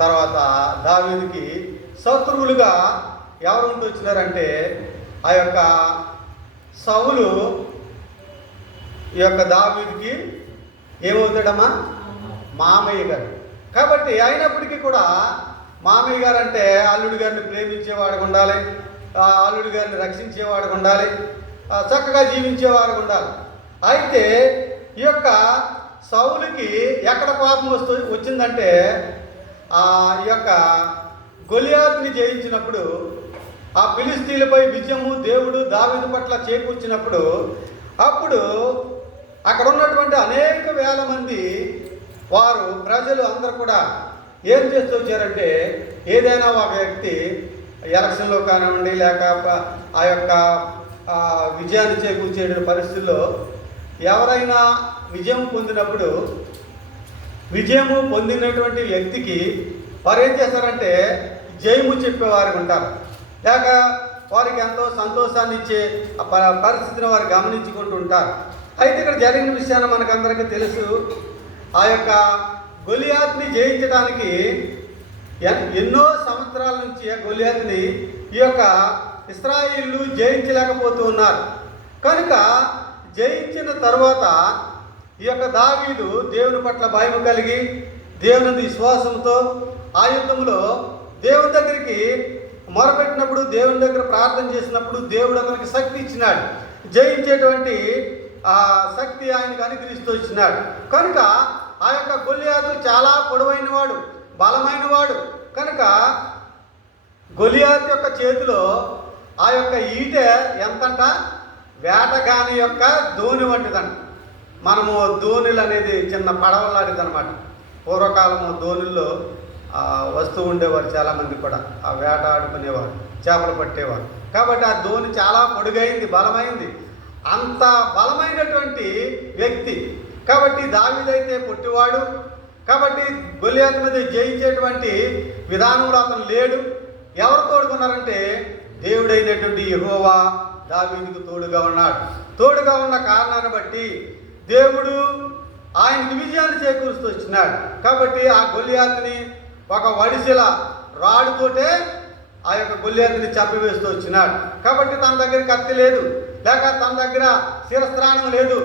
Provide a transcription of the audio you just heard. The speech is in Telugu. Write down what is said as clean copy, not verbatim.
తర్వాత దావీదుకి శత్రువులుగా ఎవరు ఉంటూ వచ్చినారంటే ఆ యొక్క సౌలు ఈ యొక్క దావీదుకి ఏమవుతాడమ్మా? మామయ్య గారు. కాబట్టి అయినప్పటికీ కూడా మామయ్య గారు అంటే అల్లుడి గారిని ప్రేమించేవాడు ఉండాలి, అల్లుడి గారిని రక్షించేవాడు ఉండాలి, చక్కగా జీవించేవాడు ఉండాలి. అయితే ఈ యొక్క సౌలుకి ఎక్కడ కోపం వచ్చిందంటే ఈ యొక్క గొలియాతుని జయించినప్పుడు, ఆ ఫిలిస్తీన్లపై విజయము దేవుడు దావీదు పట్ల చేకూర్చినప్పుడు, అప్పుడు అక్కడ ఉన్నటువంటి అనేక వేల మంది వారు ప్రజలు అందరూ కూడా ఏం చేస్తూ వచ్చారంటే, ఏదైనా ఒక వ్యక్తి ఎలక్షన్లో కానివ్వండి లేక ఆ యొక్క విజయాన్ని చేకూర్చే పరిస్థితుల్లో ఎవరైనా విజయం పొందినప్పుడు, విజయము పొందినటువంటి వ్యక్తికి వారు ఏం చేస్తారంటే జయము చెప్పేవారు ఉంటారు, లేక వారికి ఎంతో సంతోషాన్ని ఇచ్చే పరిస్థితిని వారు గమనించుకుంటూ ఉంటారు. అయితే ఇక్కడ జరిగిన విషయాన్ని మనకందరికీ తెలుసు. ఆ యొక్క గొలియాతుని జయించడానికి ఎన్నో సంవత్సరాల నుంచి గొలియాతుని ఈ యొక్క ఇశ్రాయేలు జయించలేకపోతూ ఉన్నారు. కనుక జయించిన తర్వాత ఈ యొక్క దావీదు దేవుని పట్ల భయం కలిగి దేవుని విశ్వాసంతో ఆ యుద్ధంలో దేవుని దగ్గరికి మొరపెట్టినప్పుడు, దేవుని దగ్గర ప్రార్థన చేసినప్పుడు దేవుడు అతనికి శక్తి ఇచ్చినాడు, జయించేటువంటి ఆ శక్తి ఆయనకు అనుగ్రహిస్తూ ఇచ్చినాడు. కనుక ఆ యొక్క గొలియాతు చాలా పొడవైన వాడు, బలమైన వాడు. కనుక గొలియాతు యొక్క చేతిలో ఆ యొక్క ఈటె ఎంతంట? వేటగాని యొక్క దోణి వంటిదంట. మనము దోణిలు అనేది చిన్న పడవలాంటిది అనమాట. పూర్వకాలము దోణుల్లో వస్తూ ఉండేవారు చాలామంది కూడా, ఆ వేట ఆడుకునేవారు, చేపలు పట్టేవారు. కాబట్టి ఆ దోణి చాలా పొడుగైంది, బలమైంది. అంత బలమైనటువంటి వ్యక్తి. కాబట్టి దావీదైతే పొట్టివాడు, కాబట్టి గొలియాతు మీద జయించేటువంటి విధానంలో అతను లేడు. ఎవరు తోడుకున్నారంటే దేవుడైనటువంటి యెహోవా దావీదుకు తోడుగా ఉన్నాడు. తోడుగా ఉన్న కారణాన్ని బట్టి దేవుడు ఆయనకి విజయాన్ని చేకూరుస్తూ వచ్చినాడు. కాబట్టి ఆ గొలియాతుని ఒక వడిసెల రాడుతోటే ఆ యొక్క గొలియాతుని చంపివేస్తూ వచ్చినాడు. కాబట్టి తన దగ్గర కత్తి లేదు, లేక తన దగ్గర శిరస్త్రాణం లేదు.